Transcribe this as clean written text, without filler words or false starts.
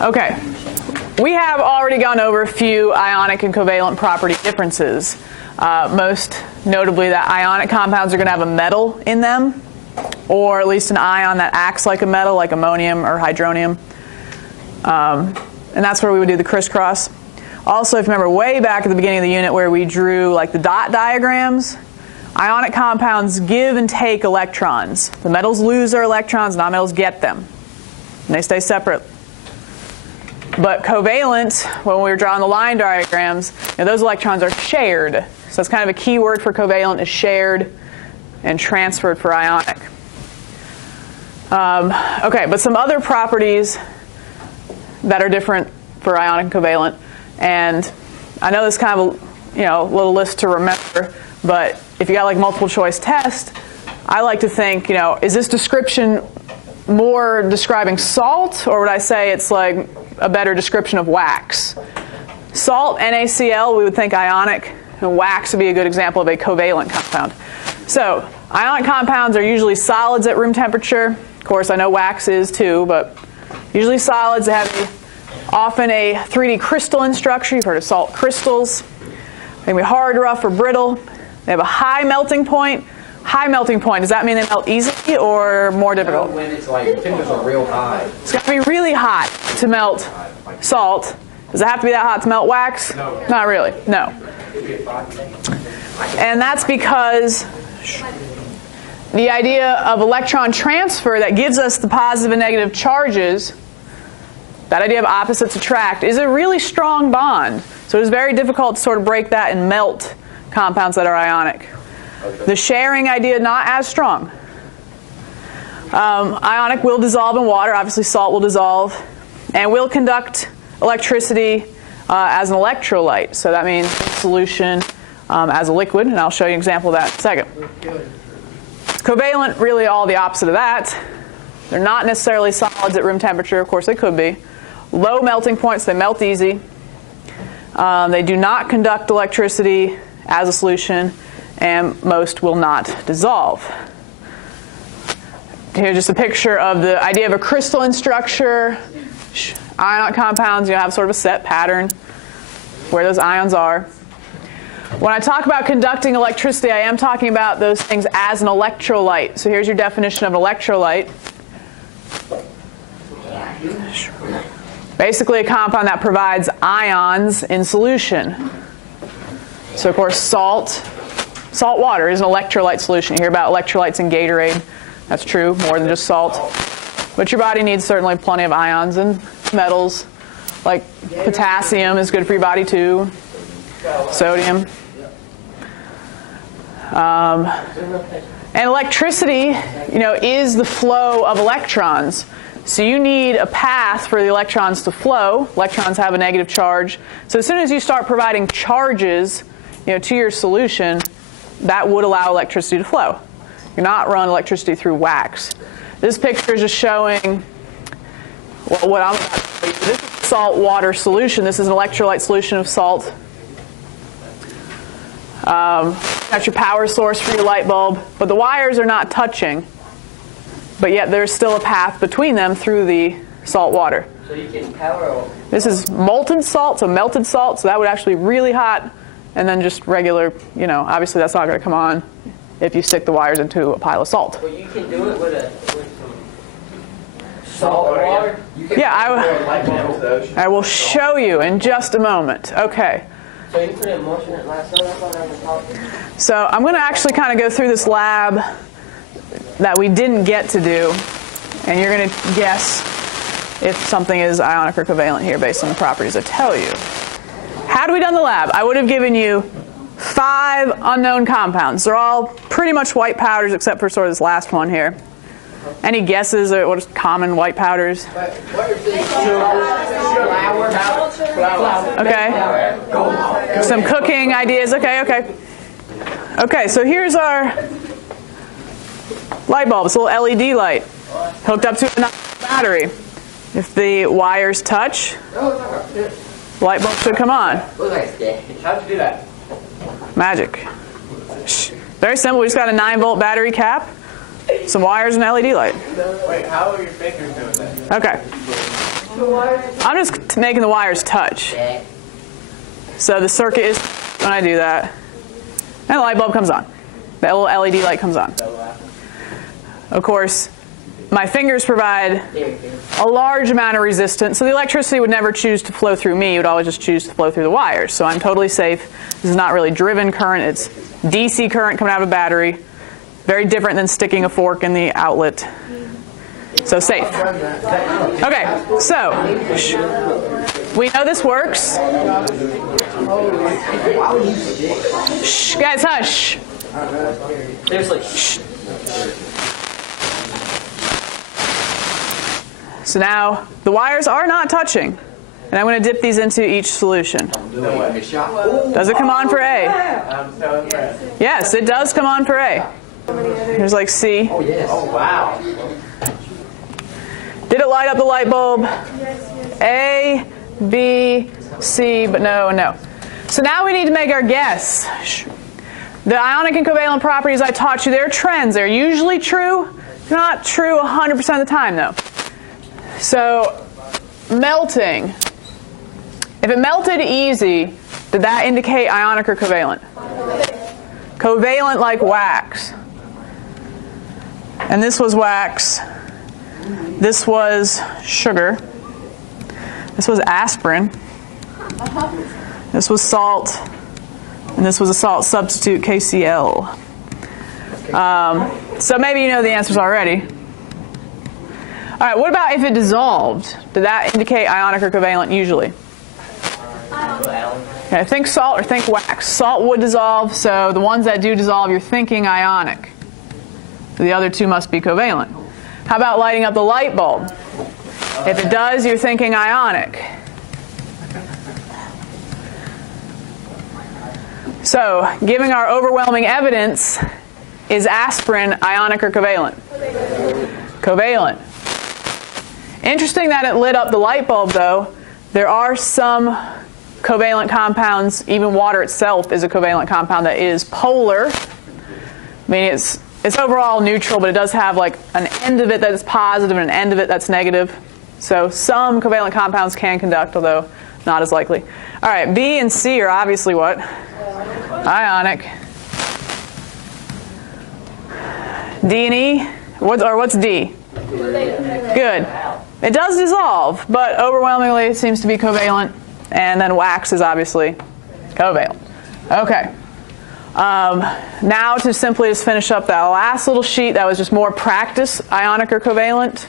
Okay, we have already gone over a few ionic and covalent property differences. Most notably that ionic compounds are going to have a metal in them, or at least an ion that acts like a metal, like ammonium or hydronium. And that's where we would do the crisscross. Also, if you remember way back at the beginning of the unit where we drew like the dot diagrams, ionic compounds give and take electrons. The metals lose their electrons, non-metals get them. And they stay separate. But covalent, when we were drawing the line diagrams, those electrons are shared. So that's kind of a key word for covalent, is shared and transferred for ionic. Okay, but some other properties that are different for ionic and covalent. And I know this is kind of a little list to remember, but if you got like multiple choice test, I like to think, is this description more describing salt, or would I say it's like a better description of wax? Salt, NaCl, we would think ionic, and wax would be a good example of a covalent compound. So ionic compounds are usually solids at room temperature. Of course, I know wax is too, but usually solids. They have often a 3D crystalline structure. You've heard of salt crystals. They can be hard, rough, or brittle. They have a high melting point. High melting point, does that mean they melt easily or more difficult? When it's like temperatures are real high. It's got to be really hot to melt salt. Does it have to be that hot to melt wax? No. Not really, no. And that's because the idea of electron transfer that gives us the positive and negative charges, that idea of opposites attract, is a really strong bond. So it's very difficult to sort of break that and melt compounds that are ionic. The sharing idea, not as strong. Ionic will dissolve in water. Obviously, salt will dissolve. And will conduct electricity as an electrolyte. So that means solution as a liquid. And I'll show you an example of that in a second. Covalent, really all the opposite of that. They're not necessarily solids at room temperature. Of course, they could be. Low melting points. They melt easy. They do not conduct electricity as a solution. And most will not dissolve. Here's just a picture of the idea of a crystalline structure. Ionic compounds, have sort of a set pattern where those ions are. When I talk about conducting electricity, I am talking about those things as an electrolyte. So here's your definition of an electrolyte. Basically a compound that provides ions in solution. So of course salt water is an electrolyte solution. You hear about electrolytes in Gatorade. That's true, more than just salt. But your body needs certainly plenty of ions and metals. Like potassium is good for your body too. Sodium. And electricity, is the flow of electrons. So you need a path for the electrons to flow. Electrons have a negative charge. So as soon as you start providing charges, to your solution, that would allow electricity to flow. You're not running electricity through wax. This picture is just showing what I'm about to show you. This is a salt water solution. This is an electrolyte solution of salt. That's your power source for your light bulb. But the wires are not touching. But yet there's still a path between them through the salt water. So you can power. This is molten salt, so melted salt. So that would actually be really hot. And then just regular, obviously that's not going to come on if you stick the wires into a pile of salt. But you can do it with some salt water? I will show you in just a moment. Okay. So you put it in motion at last time? So I'm going to actually kind of go through this lab that we didn't get to do. And you're going to guess if something is ionic or covalent here based on the properties I tell you. Had we done the lab, I would have given you 5 unknown compounds. They're all pretty much white powders except for sort of this last one here. Any guesses at what is common white powders? Okay. Some cooking ideas. Okay. Okay, so here's our light bulb. It's a little LED light hooked up to a battery. If the wires touch, light bulb should come on. How'd you do that? Magic. Shh. Very simple. We just got a 9-volt battery cap, some wires, and an LED light. Wait, how are your fingers doing that? Okay. I'm just making the wires touch. So the circuit is when I do that. And the light bulb comes on. The little LED light comes on. Of course, my fingers provide a large amount of resistance, so the electricity would never choose to flow through me. It would always just choose to flow through the wires. So I'm totally safe. This is not really driven current. It's DC current coming out of a battery. Very different than sticking a fork in the outlet. So safe. Okay, so we know this works. Shh, guys, hush. Seriously. Shh. So now the wires are not touching. And I'm going to dip these into each solution. Does it come on for A? I'm so impressed. Yes, it does come on for A. Here's like C. Oh, wow. Did it light up the light bulb? A, B, C, but no, and no. So now we need to make our guess. The ionic and covalent properties I taught you, they're trends. They're usually true. Not true 100% of the time, though. So, melting. If it melted easy, did that indicate ionic or covalent? Covalent like wax. And this was wax. This was sugar. This was aspirin. This was salt. And this was a salt substitute, KCl. So maybe you know the answers already. All right, what about if it dissolved? Did that indicate ionic or covalent usually? Okay, think salt or think wax. Salt would dissolve, so the ones that do dissolve, you're thinking ionic. The other two must be covalent. How about lighting up the light bulb? If it does, you're thinking ionic. So, giving our overwhelming evidence, is aspirin ionic or covalent? Covalent. Interesting that it lit up the light bulb, though. There are some covalent compounds, even water itself is a covalent compound that is polar. I mean, it's overall neutral, but it does have like an end of it that is positive and an end of it that's negative. So some covalent compounds can conduct, although not as likely. All right, B and C are obviously what? Ionic. D and E? What's D? Good. It does dissolve, but overwhelmingly it seems to be covalent. And then wax is obviously covalent. Okay. Now to simply just finish up that last little sheet that was just more practice, ionic or covalent.